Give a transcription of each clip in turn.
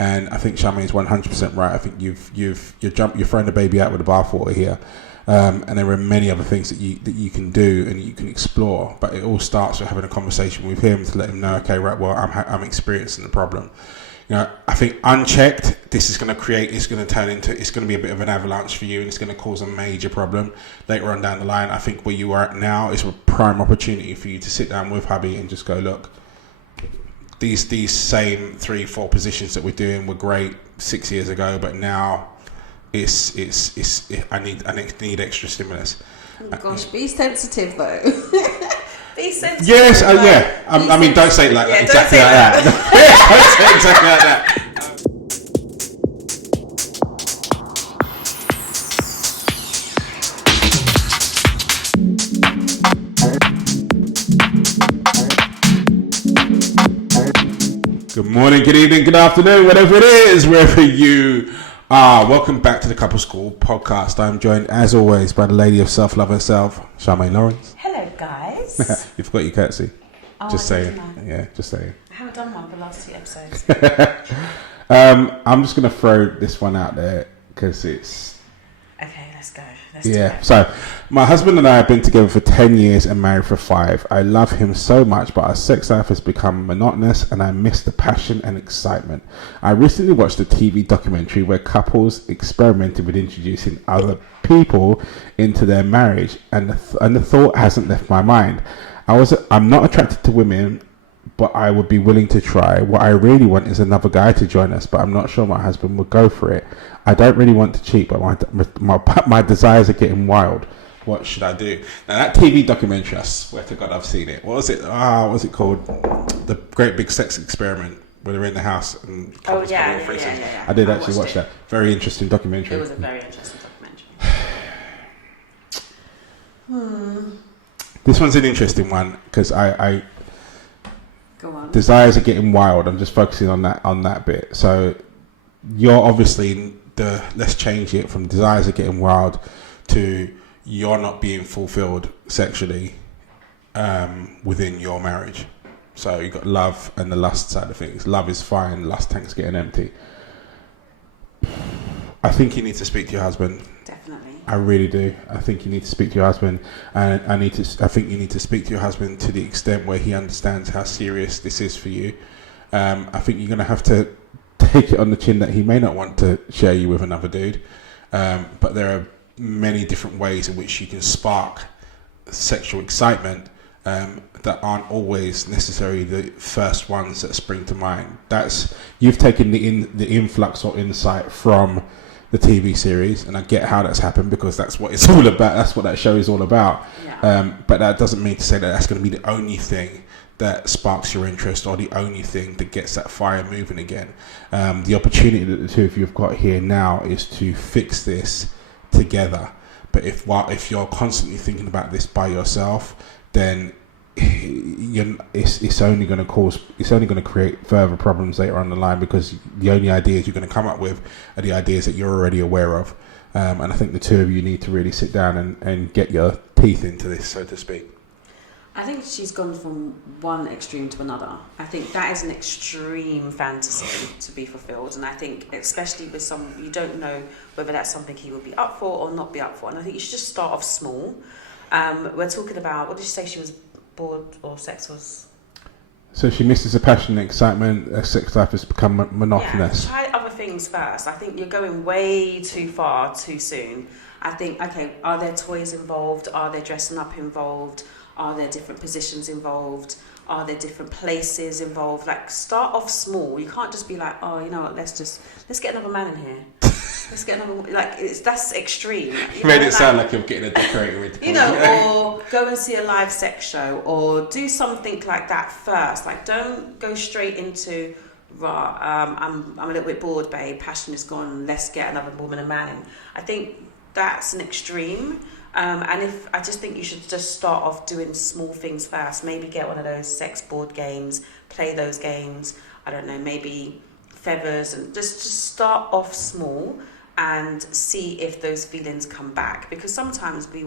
And I think Charmaine's 100% right. I think you're throwing the baby out with the bathwater here. And there are many other things that you can do and you can explore, but it all starts with having a conversation with him to let him know, okay, right, well, I'm experiencing the problem. I think unchecked, it's going to be a bit of an avalanche for you, and it's going to cause a major problem later on down the line. I think where you are at now is a prime opportunity for you to sit down with hubby and just go, look, these same 3-4 positions that we're doing were great 6 years ago, but now I need extra stimulus. Oh gosh, be sensitive though. Be sensitive. Yes, yeah. I mean, don't say it like that. Exactly like that. Don't say it exactly like that. Good morning, good evening, good afternoon, whatever it is, wherever you are. Welcome back to the Couple School podcast. I'm joined, as always, by the lady of self-love herself, Charmaine Lawrence. Hello, guys. You forgot your curtsy. Oh, just saying. Yeah, just saying. I haven't done one for the last 2 episodes. I'm just going to throw this one out there because it's... Okay, let's go. So my husband and I have been together for 10 years and married for 5. I love him so much, but our sex life has become monotonous and I miss the passion and excitement. I recently watched a TV documentary where couples experimented with introducing other people into their marriage, and the thought hasn't left my mind. I'm not attracted to women, but I would be willing to try. What I really want is another guy to join us, but I'm not sure my husband would go for it. I don't really want to cheat, but my desires are getting wild. What should I do? Now, that TV documentary, I swear to God, I've seen it. What was it? What was it called? The Great Big Sex Experiment, where they're in the house and couples yeah. I did actually watch that. Very interesting documentary. It was a very interesting documentary. This one's an interesting one because I Go on. desires are getting wild. I'm just focusing on that bit. So you're obviously let's change it from desires are getting wild to you're not being fulfilled sexually within your marriage. So you've got love and the lust side of things. Love is fine, lust tank's getting empty. I think you need to speak to your husband. Definitely. I really do. I think you need to speak to your husband, and I think you need to speak to your husband to the extent where he understands how serious this is for you. I think you're going to have to take it on the chin that he may not want to share you with another dude, but there are many different ways in which you can spark sexual excitement that aren't always necessarily the first ones that spring to mind. You've taken the influx or insight from the TV series, and I get how that's happened because that's what it's all about. That's what that show is all about. Yeah. But that doesn't mean to say that that's going to be the only thing that sparks your interest or the only thing that gets that fire moving again. The opportunity that the two of you have got here now is to fix this together. But if you're constantly thinking about this by yourself, then it's only going to create further problems later on the line, because the only ideas you're going to come up with are the ideas that you're already aware of. And I think the two of you need to really sit down and get your teeth into this, so to speak. I think she's gone from one extreme to another. I think that is an extreme fantasy to be fulfilled, and I think especially with someone you don't know whether that's something he would be up for or not be up for, and I think you should just start off small. We're talking about, what did you say she was bored or sex was? So she misses the passion and excitement. Her sex life has become monotonous. Yeah, try other things first. I think you're going way too far too soon. I think, okay, are there toys involved? Are there dressing up involved? Are there different positions involved? Are there different places involved? Like, start off small. You can't just be like, oh, you know what, let's get another man in here. Let's get another, that's extreme. You made it sound like you're getting a decorator into or go and see a live sex show, or do something like that first. Like, don't go straight into, I'm a little bit bored, babe, passion is gone, let's get another woman and man in. I think that's an extreme. And I just think you should just start off doing small things first. Maybe get one of those sex board games, play those games. I don't know, maybe feathers, and just start off small and see if those feelings come back. Because sometimes we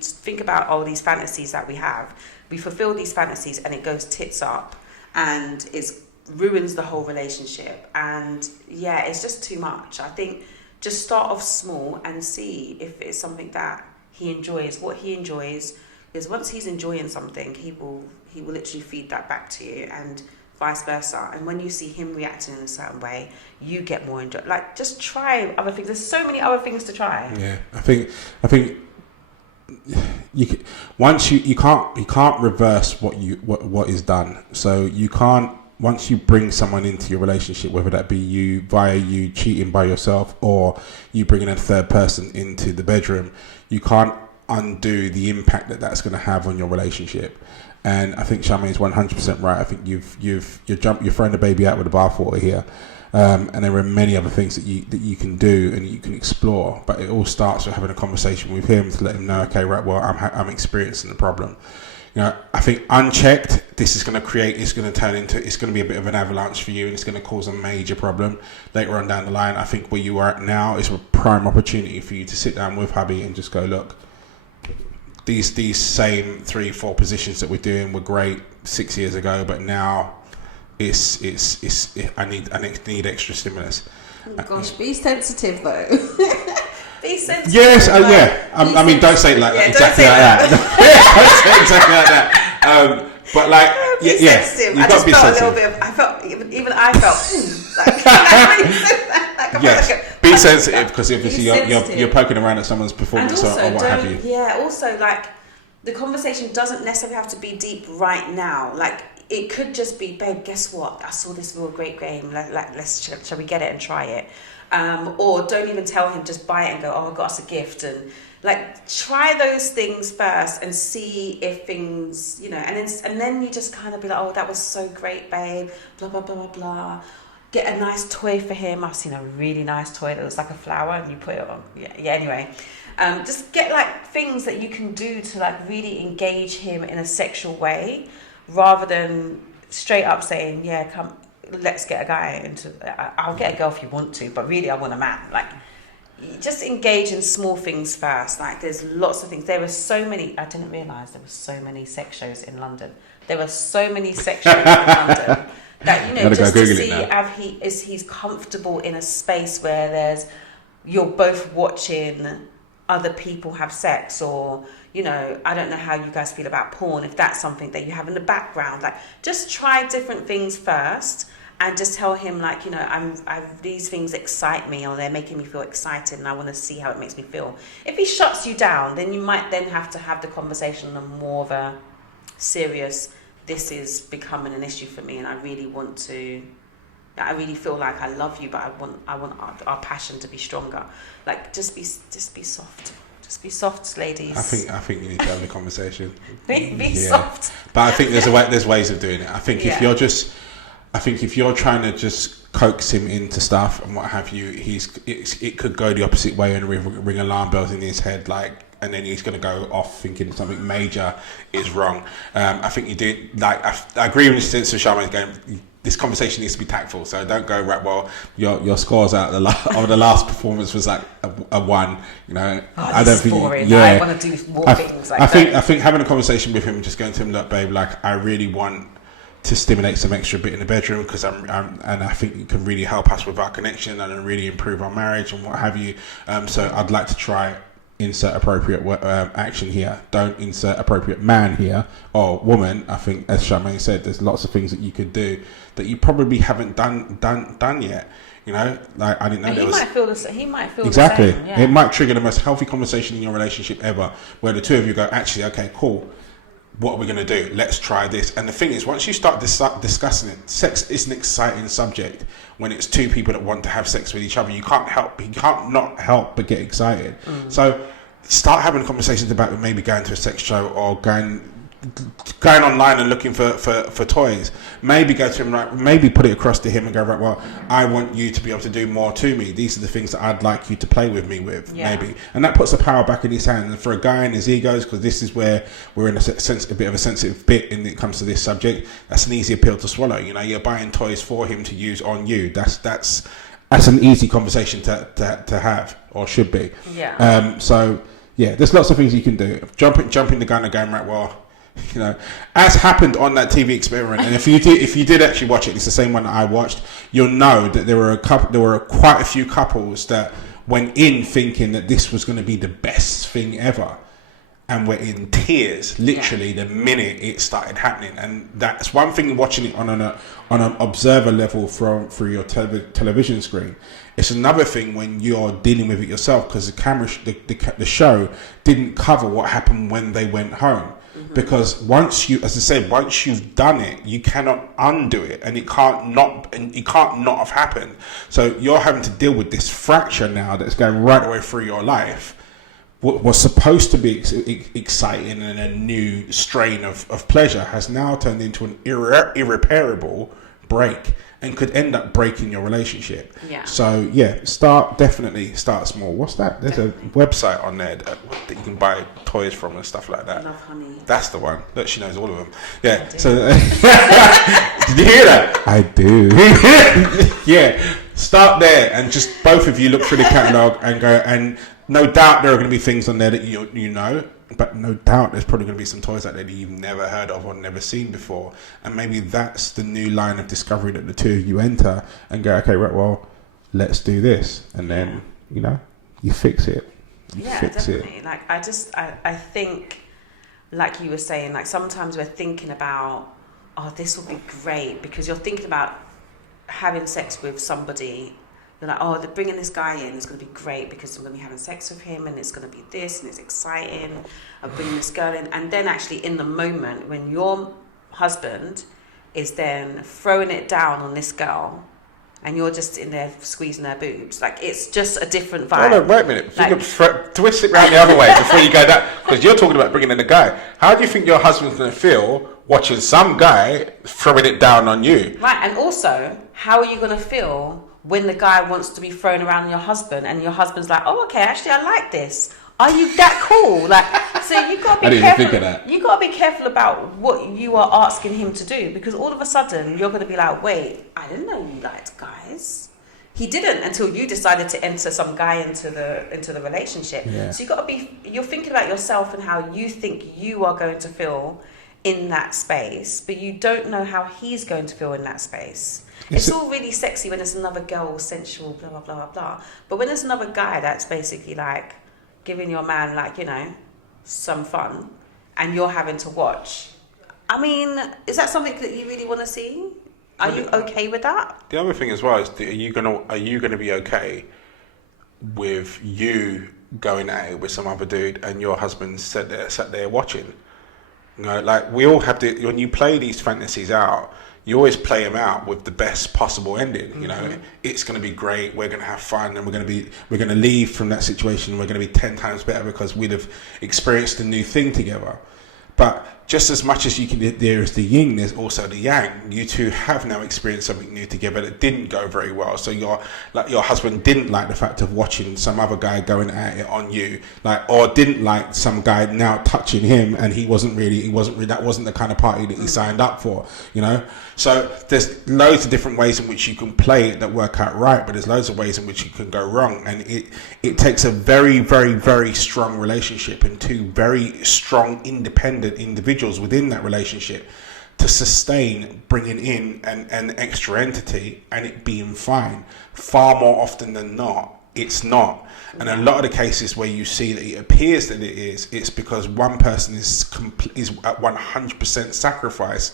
think about all these fantasies that we have. We fulfill these fantasies and it goes tits up and it's ruins the whole relationship. And yeah, it's just too much. I think just start off small and see if it's something that he enjoys, what he enjoys. Because once he's enjoying something, he will literally feed that back to you, and vice versa. And when you see him reacting in a certain way, you get more enjoy. Like, just try other things. There's so many other things to try. Yeah, I think you can't reverse what is done. So you can't, once you bring someone into your relationship, whether that be you cheating by yourself or you bringing a third person into the bedroom, you can't undo the impact that that's going to have on your relationship. And I think Charmaine is 100% right. I think you're throwing the baby out with the bathwater here, and there are many other things that you can do and you can explore. But it all starts with having a conversation with him to let him know, okay, right, well, I'm experiencing the problem. You know, I think unchecked, it's going to be a bit of an avalanche for you, and it's going to cause a major problem later on down the line. I think where you are at now is a prime opportunity for you to sit down with hubby and just go, look, these same 3-4 positions that we're doing were great 6 years ago, but now I need extra stimulus. Oh gosh, be sensitive though. Be sensitive. Yes, yeah. I mean, don't say it like exactly like that. Don't say it exactly like that. But like, sensitive. You've I got just to be felt sensitive. a little bit. I felt even I felt like, yes, be sensitive, because obviously sensitive. you're poking around at someone's performance and also, or what have you. Yeah. Also, like, the conversation doesn't necessarily have to be deep right now. Like, it could just be, babe, guess what? I saw this real great game. Shall we get it and try it? Or don't even tell him, just buy it and go, oh, I got us a gift. And like, try those things first and see if things, you know, and then you just kind of be like, oh, that was so great, babe, blah, blah, blah, blah, blah. Get a nice toy for him. I've seen a really nice toy that looks like a flower, and you put it on. Yeah, anyway. Just get like things that you can do to like really engage him in a sexual way, rather than straight up saying, yeah, come, let's get a guy I'll get a girl if you want to, but really I want a man. Like, just engage in small things first. Like, there's lots of things. There were so many, I didn't realise there were so many sex shows in London. There were so many sex shows in London that, you know, just to see if he's comfortable in a space where you're both watching other people have sex, or, you know, I don't know how you guys feel about porn, if that's something that you have in the background. Like, just try different things first, and just tell him, like, you know, these things excite me, or they're making me feel excited, and I want to see how it makes me feel. If he shuts you down, then you might then have to have the conversation on more of a serious, this is becoming an issue for me, and I really feel like I love you, but I want our passion to be stronger. Like, just be soft. Just be soft, ladies. I think you need to have the conversation. be soft. But I think there's ways of doing it. I think if you're trying to just coax him into stuff and what have you, it could go the opposite way and ring alarm bells in his head, like, and then he's going to go off thinking something major is wrong. I think you do, like, I agree with the sense of Charmaine's game. This conversation needs to be tactful, so don't go, right, well, your scores out of the last performance was like a 1, you know. I don't think boring. I want to do more things like that. I think having a conversation with him, just going to him, look, babe, like, I really want to stimulate some extra bit in the bedroom, because and I think it can really help us with our connection and really improve our marriage and what have you. So I'd like to try insert appropriate action here. Don't insert appropriate man here or woman. I think, as Charmaine said, there's lots of things that you could do that you probably haven't done yet. You know, like, I didn't know he might feel the same. Exactly. The same, yeah. It might trigger the most healthy conversation in your relationship ever, where the two of you go, actually, okay, cool. What are we going to do? Let's try this. And the thing is, once you start discussing it, sex is an exciting subject. When it's two people that want to have sex with each other, you can't not help but get excited. So start having conversations about maybe going to a sex show, or going online and looking for toys. Maybe go to him, right? Maybe put it across to him and go, right, well, I want you to be able to do more to me. These are the things that I'd like you to play with me with, maybe. And that puts the power back in his hand. And for a guy in his egos, because this is where we're in a bit of a sensitive bit when it comes to this subject, that's an easy pill to swallow. You know, you're buying toys for him to use on you. That's an easy conversation to have, or should be. Yeah. So yeah, there's lots of things you can do. Jumping the gun again, right? Well, You know, as happened on that TV experiment, and if you did actually watch it, it's the same one that I watched. You'll know that there were quite a few couples that went in thinking that this was going to be the best thing ever, and were in tears literally the minute it started happening. And that's one thing, watching it on an observer level through your television screen. It's another thing when you're dealing with it yourself, because the show didn't cover what happened when they went home. Because once you've done it, you cannot undo it, and it can't not have happened. So you're having to deal with this fracture now that's going right away through your life. What was supposed to be exciting and a new strain of pleasure has now turned into an irreparable break, and could end up breaking your relationship. Yeah. So definitely start small. What's that? There's a website on there that you can buy toys from and stuff like that. Love Honey. That's the one. Look, she knows all of them. Yeah. So did you hear that? I do. Yeah. Start there, and just both of you look through the catalogue and go. And no doubt there are going to be things on there that you know. But no doubt there's probably going to be some toys out there that you've never heard of or never seen before. And maybe that's the new line of discovery that the two of you enter and go, okay, right, well, let's do this. And then, you fix it. Definitely. Like, I think, like you were saying, like sometimes we're thinking about, oh, this will be great, because you're thinking about having sex with somebody. You're like, oh, they're bringing this guy in. It's going to be great because I'm going to be having sex with him, and it's going to be this, and it's exciting. I'm bringing this girl in. And then actually in the moment when your husband is then throwing it down on this girl, and you're just in there squeezing her boobs, like, it's just a different vibe. Oh, no, wait a minute. If you could twist it around the other way before you go that, because you're talking about bringing in a guy. How do you think your husband's going to feel watching some guy throwing it down on you? Right, and also, how are you going to feel when the guy wants to be thrown around your husband, and your husband's like, oh, okay, actually, I like this. Are you that cool? Like, so you got to be careful. I didn't even think of that. You got to be careful about what you are asking him to do, because all of a sudden you're going to be like, wait, I didn't know you liked guys. He didn't until you decided to enter some guy into the relationship. Yeah. So you're thinking about yourself and how you think you are going to feel in that space, but you don't know how he's going to feel in that space. It's all really sexy when there's another girl, sensual, blah, blah, blah, blah, blah. But when there's another guy that's basically like giving your man, like, some fun, and you're having to watch, I mean, is that something that you really want to see? Are you okay with that? The other thing as well is, are you gonna be okay with you going at it with some other dude and your husband sat there watching? Like, we all have to, when you play these fantasies out, you always play them out with the best possible ending. It's going to be great. We're going to have fun, and we're going to leave from that situation. We're going to be 10 times better because we'd have experienced a new thing together. But just as much as there is the yin, there's also the yang. You two have now experienced something new together that didn't go very well. So your husband didn't like the fact of watching some other guy going at it on you, or didn't like some guy now touching him, and that wasn't the kind of party that he signed up for. So there's loads of different ways in which you can play it that work out right, but there's loads of ways in which you can go wrong. And it takes a very, very, very strong relationship and two very strong, independent individuals within that relationship to sustain bringing in an extra entity and it being fine. Far more often than not, it's not. And a lot of the cases where you see that it appears that it is, it's because one person is at 100% sacrifice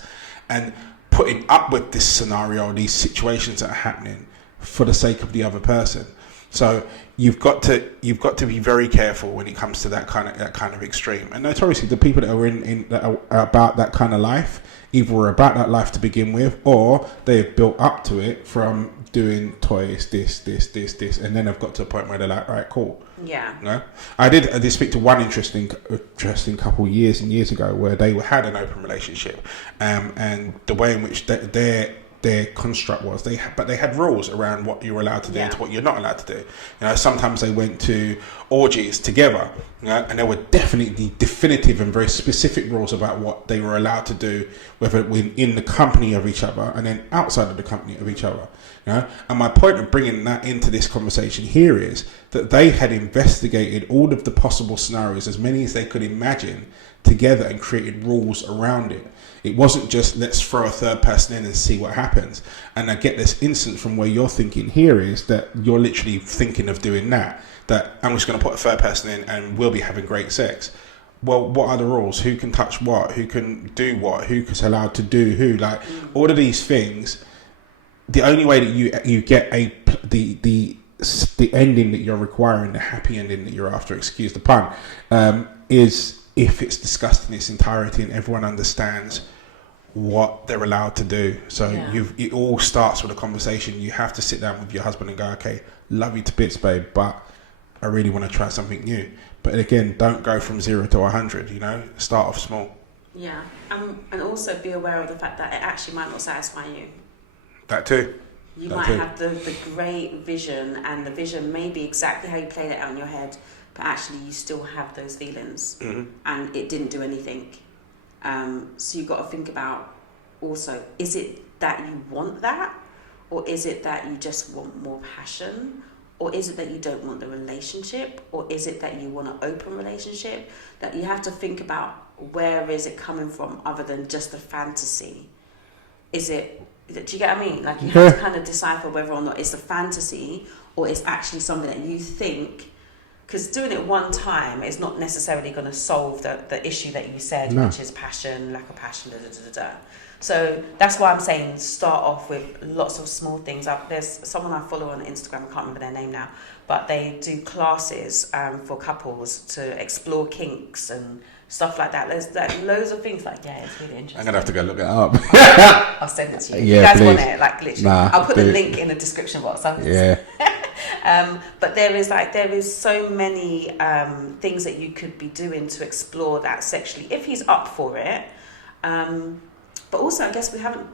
and putting up with this scenario, these situations that are happening for the sake of the other person. So you've got to be very careful when it comes to that kind of extreme. And notoriously, the people that are that are about that kind of life either were about that life to begin with, or they've built up to it from doing toys, this, and then they've got to a point where they're like, right, cool. Yeah. I did speak to one interesting couple years and years ago where they had an open relationship, and the way in which their construct was they had rules around what you're allowed to do and what you're not allowed to do. Sometimes they went to orgies together, and there were definitely definitive and very specific rules about what they were allowed to do, whether in the company of each other and then outside of the company of each other. know? And my point of bringing that into this conversation here is that they had investigated all of the possible scenarios, as many as they could imagine, together, and created rules around it. It wasn't just let's throw a third person in and see what happens. And I get this instance from where you're thinking here is that you're literally thinking of doing that I'm just going to put a third person in and we'll be having great sex. Well, what are the rules? Who can touch what? Who can do what? Who is allowed to do who? Like all of these things. The only way that you get the ending that you're requiring, the happy ending that you're after, excuse the pun, is if it's discussed in its entirety and everyone understands what they're allowed to do. So it all starts with a conversation. You have to sit down with your husband and go, okay, love you to bits, babe, but I really want to try something new. But again, don't go from 0 to 100, you know, start off small. Yeah, and also be aware of the fact that it actually might not satisfy you. That too. You might have the great vision, and the vision may be exactly how you played it out in your head, but actually you still have those feelings, and it didn't do anything. So you've got to think about also, is it that you want that, or is it that you just want more passion, or is it that you don't want the relationship, or is it that you want an open relationship? That you have to think about, where is it coming from other than just a fantasy? Do you get what I mean? Like you have to kind of decipher whether or not it's a fantasy or it's actually something that you think. Because doing it one time is not necessarily going to solve the issue that you said, which is passion, lack of passion, So that's why I'm saying start off with lots of small things. There's someone I follow on Instagram, I can't remember their name now, but they do classes for couples to explore kinks and stuff like that. There's loads of things it's really interesting. I'm going to have to go look it up. I'll send it to you. Yeah, you guys please. want it, literally. I'll put the link in the description box. But there is so many things that you could be doing to explore that sexually if he's up for it. But also, I guess we haven't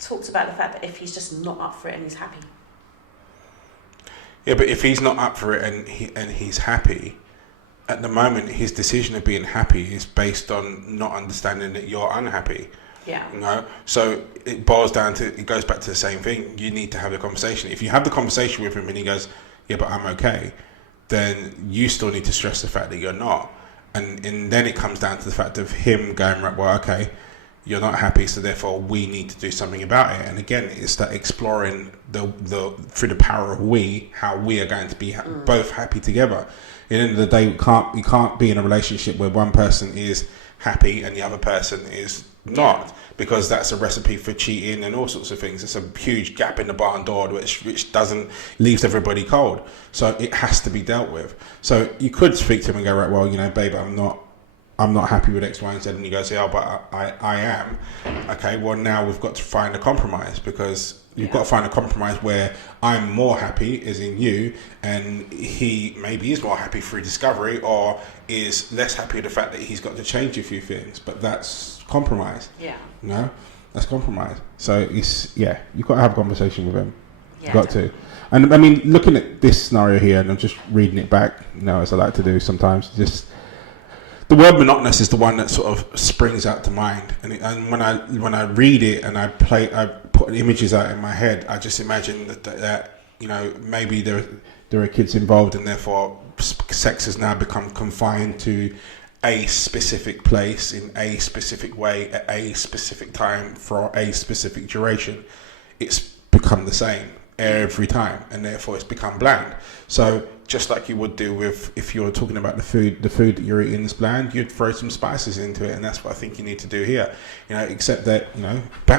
talked about the fact that if he's just not up for it and he's happy. Yeah, but if he's not up for it and he's happy, at the moment his decision of being happy is based on not understanding that you're unhappy. Yeah. You know? So it goes back to the same thing. You need to have the conversation. If you have the conversation with him and he goes, yeah, but I'm okay, then you still need to stress the fact that you're not. And then it comes down to the fact of him going, right, well, okay, you're not happy, so therefore we need to do something about it. And again, it's that exploring through the power of how we are going to be both happy together. At the end of the day, you can't be in a relationship where one person is happy and the other person is not, because that's a recipe for cheating and all sorts of things. It's a huge gap in the barn door which leaves everybody cold. So it has to be dealt with. So you could speak to him and go, right, well, you know, babe, I'm not happy with X, Y, and Z. And he goes, yeah, but I am. Okay, well, now we've got to find a compromise, because you've got to find a compromise where I'm more happy, as in you, and he maybe is more happy through discovery, or is less happy with the fact that he's got to change a few things. But that's compromise. Yeah. You know? That's compromise. So you've got to have a conversation with him. Yeah. You've got to. And I mean, looking at this scenario here, and I'm just reading it back, as I like to do sometimes, just the word monotonous is the one that sort of springs out to mind, and when I read it and I put images out in my head, I just imagine that maybe there are kids involved, and therefore sex has now become confined to a specific place in a specific way at a specific time for a specific duration. It's become the same every time, and therefore it's become bland. So just like you would do with, if you're talking about the food that you're eating is bland, you'd throw some spices into it, and that's what I think you need to do here. Except that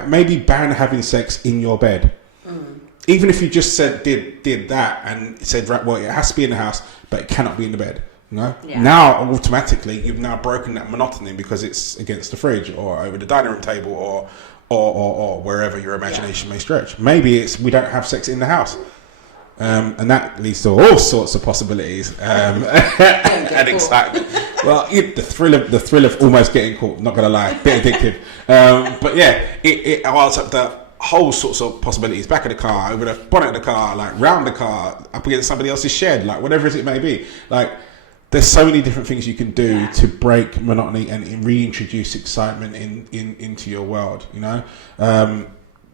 maybe ban having sex in your bed. Even if you just did that and said, right, well, it has to be in the house, but it cannot be in the bed. Now automatically you've now broken that monotony, because it's against the fridge or over the dining room table or wherever your imagination may stretch. Maybe it's we don't have sex in the house. And that leads to all sorts of possibilities and excitement. Well, the thrill of almost getting caught, not gonna lie, bit addictive. But yeah, it opens up the whole sorts of possibilities. Back of the car, over the bonnet of the car, like round the car, up against somebody else's shed, like whatever it may be. Like there's so many different things you can do to break monotony and reintroduce excitement into your world.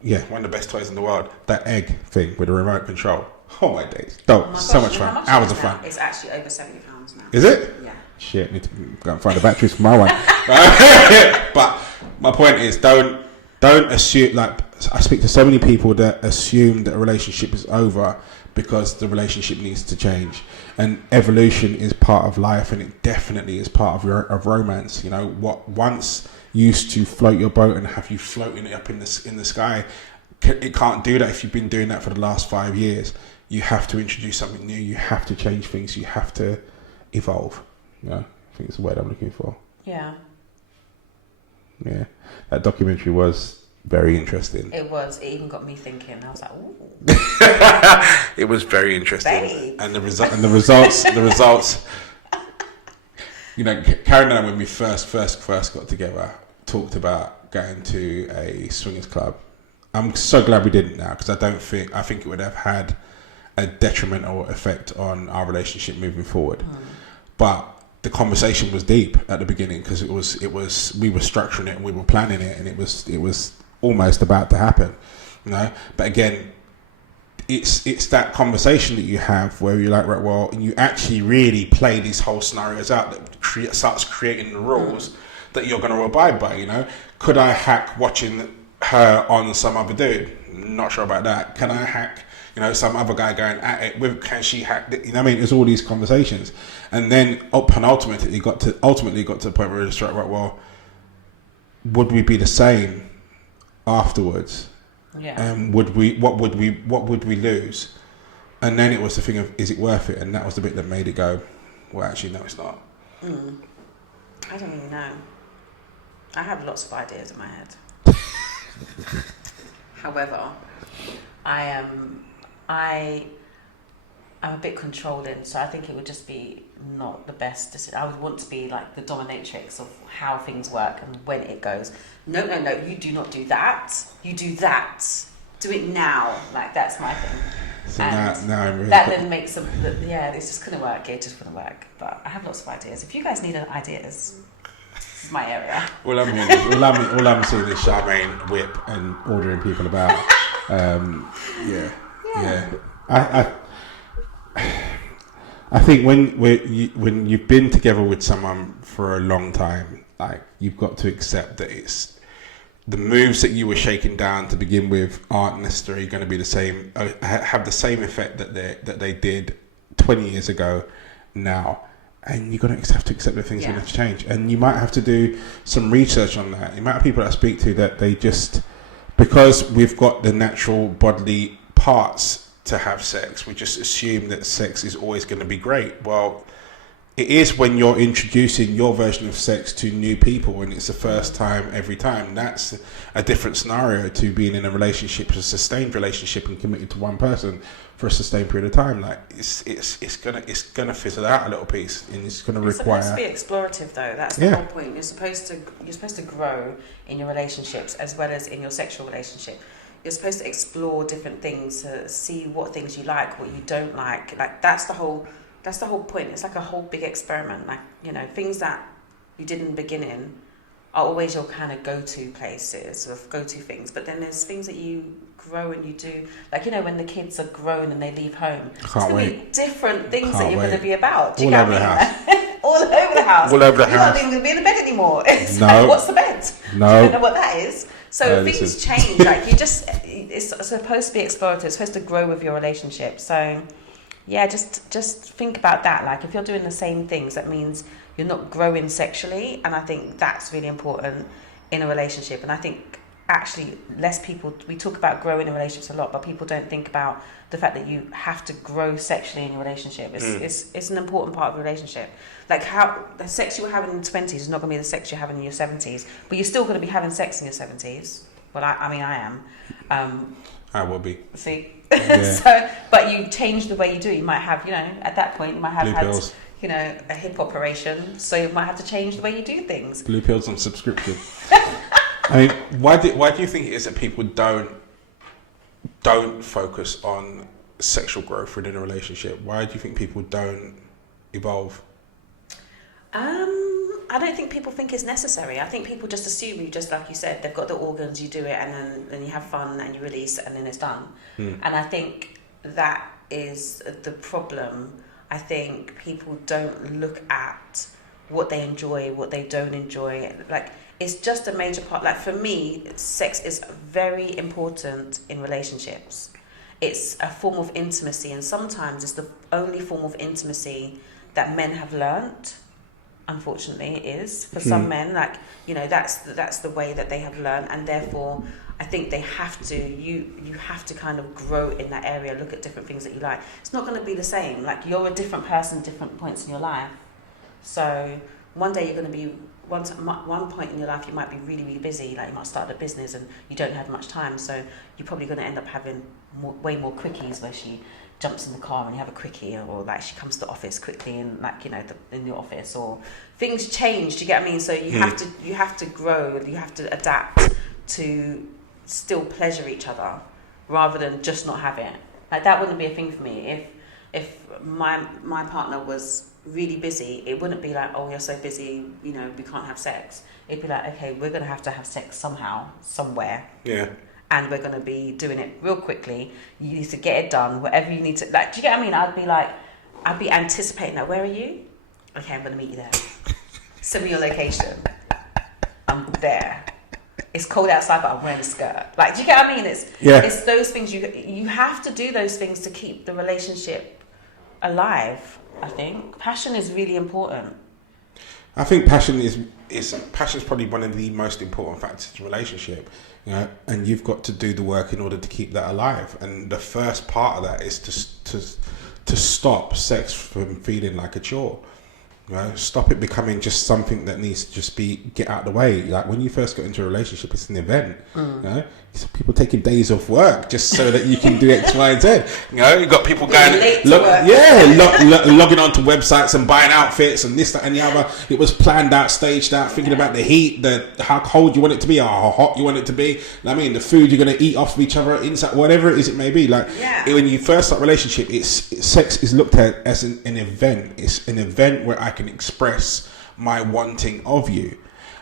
Yeah, one of the best toys in the world. That egg thing with the remote control. Oh my days. Dope. So much fun. Hours of fun. It's actually over £70 now. Is it? Yeah. Shit, need to go and find the batteries for my one. But my point is, don't assume, like, I speak to so many people that assume that a relationship is over because the relationship needs to change. And evolution is part of life, and it definitely is part of romance. You know, what once used to float your boat and have you floating up in the sky, it can't do that if you've been doing that for the last 5 years. You have to introduce something new. You have to change things. You have to evolve. Yeah, I think it's the word I'm looking for. Yeah. Yeah, that documentary was very interesting. It was. It even got me thinking. I was like, ooh. It was very interesting. Babe. And the results. You know, Karen and I, when we first got together, talked about going to a swingers club. I'm so glad we didn't now, because I think it would have had a detrimental effect on our relationship moving forward. But the conversation was deep at the beginning, because it was we were structuring it and we were planning it, and it was almost about to happen, you know. But again, it's that conversation that you have where you're like, right, well, and you actually really play these whole scenarios out that starts creating the rules that you're going to abide by. You know, could I hack watching her on some other dude? Not sure about that. Can I hack, you know, some other guy going at it with? Can she hack? You know what I mean? It's all these conversations, and then ultimately it got to the point where it's like, right, well, would we be the same afterwards? Yeah. And what would we lose? And then it was the thing of, is it worth it? And that was the bit that made it go, well, actually, no, it's not. I don't really know. I have lots of ideas in my head. However, I'm a bit controlling, so I think it would just be not the best decision. I would want to be like the dominatrix of how things work and when it goes. No, you do not do that. You do that. Do it now. Like, that's my thing. So and now I'm really then makes some. Yeah, it's just gonna work. It just gonna work. But I have lots of ideas. If you guys need ideas, this is my area. all I'm seeing is Charmaine whip and ordering people about. Yeah. I think when you've been together with someone for a long time, like, you've got to accept that it's the moves that you were shaking down to begin with aren't necessarily going to be the same, have the same effect that they did 20 years ago now. And you're going to have to accept that things are going to change. And you might have to do some research on that. The amount of people that I speak to, that they just, because we've got the natural bodily parts to have sex, we just assume that sex is always going to be great. Well, it is when you're introducing your version of sex to new people and it's the first time every time. That's a different scenario to being in a relationship, a sustained relationship, and committed to one person for a sustained period of time. Like, it's gonna fizzle out a little piece, and it's gonna require. It's supposed to be explorative, though. That's the whole point. You're supposed to grow in your relationships as well as in your sexual relationship. You're supposed to explore different things, to see what things you like, what you don't like. Like, that's the whole point. It's like a whole big experiment. Like, you know, things that you did in the beginning are always your kind of go-to places, or go-to things. But then there's things that you grow and you do. Like, you know, when the kids are grown and they leave home, it's going to be different things that you're going to be about. Do you get what I mean? All over the house. All over the house. You're not even going to be in the bed anymore. It's no. Like, what's the bed? No. Do you know what that is? So things change. Like, it's supposed to be explorative. It's supposed to grow with your relationship. So, yeah, just think about that. Like, if you're doing the same things, that means you're not growing sexually. And I think that's really important in a relationship. And I think actually less people, we talk about growing in relationships a lot, but people don't think about the fact that you have to grow sexually in your relationship. It's an important part of the relationship. Like, how the sex you were having in your 20s is not going to be the sex you're having in your 70s, but you're still going to be having sex in your 70s. Well, I mean, I am. I will be. See? Yeah. So, but you change the way you do it. You might have, you know, at that point, you might have Blue had, pills. you know, a hip operation, so you might have to change the way you do things. Blue pills on subscription. I mean, why do you think it is that people don't focus on sexual growth within a relationship? Why do you think people don't evolve? don't think people think it's necessary. I think people just assume you, just like you said, they've got the organs, you do it, and then you have fun and you release it, and then it's done. And I think that is the problem. I think people don't look at what they enjoy, what they don't enjoy. Like, it's just a major part. Like, for me, sex is very important in relationships. It's a form of intimacy, and sometimes it's the only form of intimacy that men have learnt. Unfortunately, it is for some men. Like, you know, that's the way that they have learnt, and therefore, I think they have to. You have to kind of grow in that area. Look at different things that you like. It's not going to be the same. Like, you're a different person, different points in your life. So one day you're going to be one point in your life you might be really, really busy. Like, you might start a business and you don't have much time. So you're probably going to end up having way more quickies, where she jumps in the car and you have a quickie, or like she comes to the office quickly and, like, you know, in the office, or things change. Do you get what I mean? So you have to grow. You have to adapt to still pleasure each other, rather than just not have it. Like, that wouldn't be a thing for me. If my partner was really busy, it wouldn't be like, oh, you're so busy, you know, we can't have sex. It'd be like, okay, we're gonna have to have sex somehow, somewhere. Yeah. And we're gonna be doing it real quickly. You need to get it done, whatever you need to. Like, do you get what I mean? I'd be anticipating that. Where are you? Okay, I'm gonna meet you there. Send me your location. I'm there. It's cold outside, but I'm wearing a skirt. Like, do you get what I mean? It's those things you have to do those things to keep the relationship alive. I think passion is really important. I think passion is probably one of the most important factors in a relationship, you know, and you've got to do the work in order to keep that alive. And the first part of that is to stop sex from feeling like a chore. You know, stop it becoming just something that needs to just get out of the way. Like, when you first get into a relationship, it's an event. You know, people taking days off work just so that you can do X, Y, and Z. You know, you've got people going, logging onto websites and buying outfits and this, that, and the other. It was planned out, staged out, thinking about the heat, how cold you want it to be, or how hot you want it to be. I mean, the food you're going to eat off of each other, inside, whatever it is, it may be. Like, when you first start a relationship, sex is looked at as an event. It's an event where I can express my wanting of you.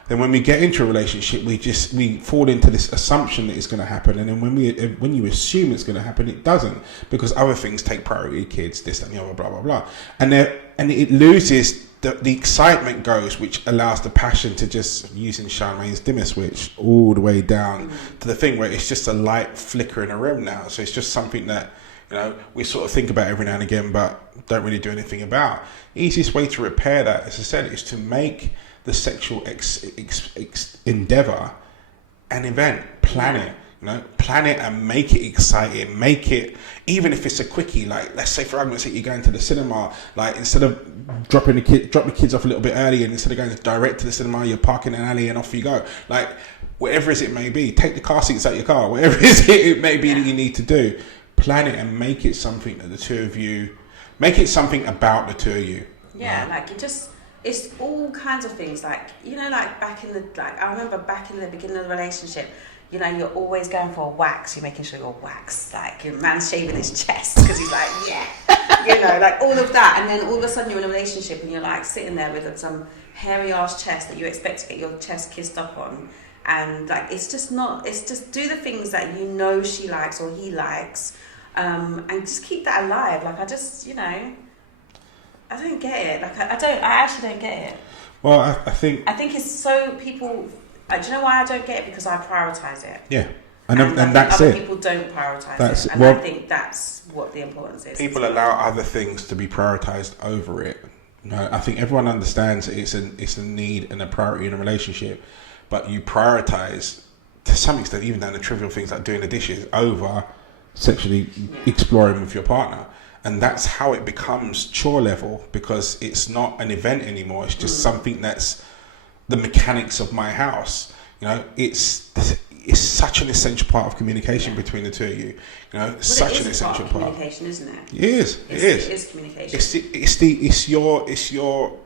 Then when we get into a relationship, we fall into this assumption that it's going to happen, and then when you assume it's going to happen, it doesn't, because other things take priority, kids, this, that, and the other, blah blah blah, and it loses the excitement goes, which allows the passion to just, using Charmaine's dimmer switch, all the way down to the thing where it's just a light flicker in a room now. So it's just something that, you know, we sort of think about every now and again, but don't really do anything about. The easiest way to repair that, as I said, is to make the sexual endeavor an event. Plan it, you know, plan it and make it exciting. Make it, even if it's a quickie, like, let's say for argument's sake, you're going to the cinema, like, instead of drop the kids off a little bit early, and instead of going direct to the cinema, you're parking in an alley and off you go. Like, whatever it may be, take the car seats out your car, whatever it may be that you need to do. Plan it and make it something that the two of you, make it something about the two of you. Yeah, right? Like, it's all kinds of things. Like, you know, like I remember back in the beginning of the relationship, you know, you're always going for a wax. You're making sure you're waxed. Like, your man's shaving his chest because he's like, yeah, you know, like all of that. And then all of a sudden you're in a relationship and you're like sitting there with some hairy ass chest that you expect to get your chest kissed up on. And like, it's just do the things that you know she likes or he likes, and just keep that alive. Like, I don't get it. Like, I actually don't get it. Well, I think it's so people. Do you know why I don't get it? Because I prioritize it. Yeah, and that's other it. People don't prioritize it, and I think that's what the importance is. People allow other things to be prioritized over it. No, I think everyone understands it's a need and a priority in a relationship, but you prioritize to some extent, even down to trivial things like doing the dishes, over sexually exploring with your partner. And that's how it becomes chore level, because it's not an event anymore. It's just something that's the mechanics of my house. You know, it's such an essential part of communication between the two of you. You know, such an essential part. Communication, isn't it? It is. It is communication. It's your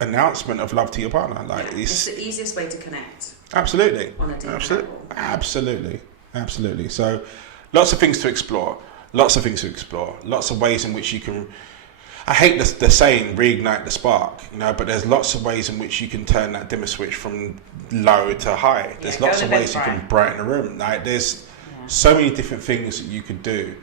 announcement of love to your partner. Like, it's the easiest way to connect. Absolutely. On a deeper level. Absolutely. So, lots of things to explore. Lots of ways in which you can I hate the saying reignite the spark, you know, but there's lots of ways in which you can turn that dimmer switch from low to high. There's lots of ways you can brighten a room. Like there's so many different things that you could do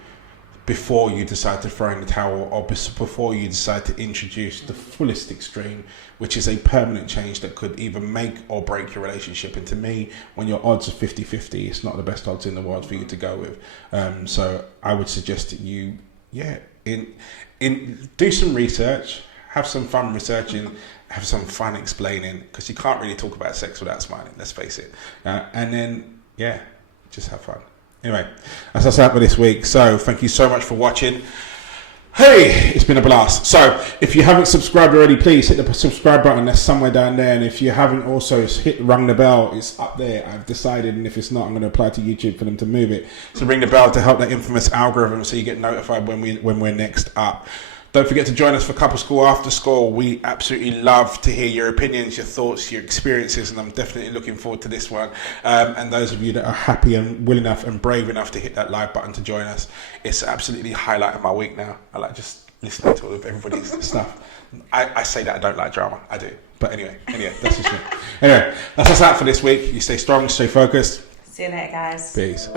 before you decide to throw in the towel, or before you decide to introduce the fullest extreme, which is a permanent change that could either make or break your relationship. And to me, when your odds are 50-50, it's not the best odds in the world for you to go with. So I would suggest that you, do some research, have some fun researching, have some fun explaining, because you can't really talk about sex without smiling, let's face it. And then, just have fun. Anyway, that's us out for this week. So thank you so much for watching. Hey, it's been a blast. So if you haven't subscribed already, please hit the subscribe button. That's somewhere down there. And if you haven't also rung the bell, it's up there. I've decided, and if it's not, I'm going to apply to YouTube for them to move it. So ring the bell to help that infamous algorithm so you get notified when we're next up. Don't forget to join us for Couple School After School. We absolutely love to hear your opinions, your thoughts, your experiences, and I'm definitely looking forward to this one. And those of you that are happy and willing enough and brave enough to hit that like button to join us, it's absolutely highlighting my week now. I like just listening to all of everybody's stuff. I say that I don't like drama. I do. But anyway, that's just it. Anyway, that's us out for this week. You stay strong, stay focused. See you later, guys. Peace.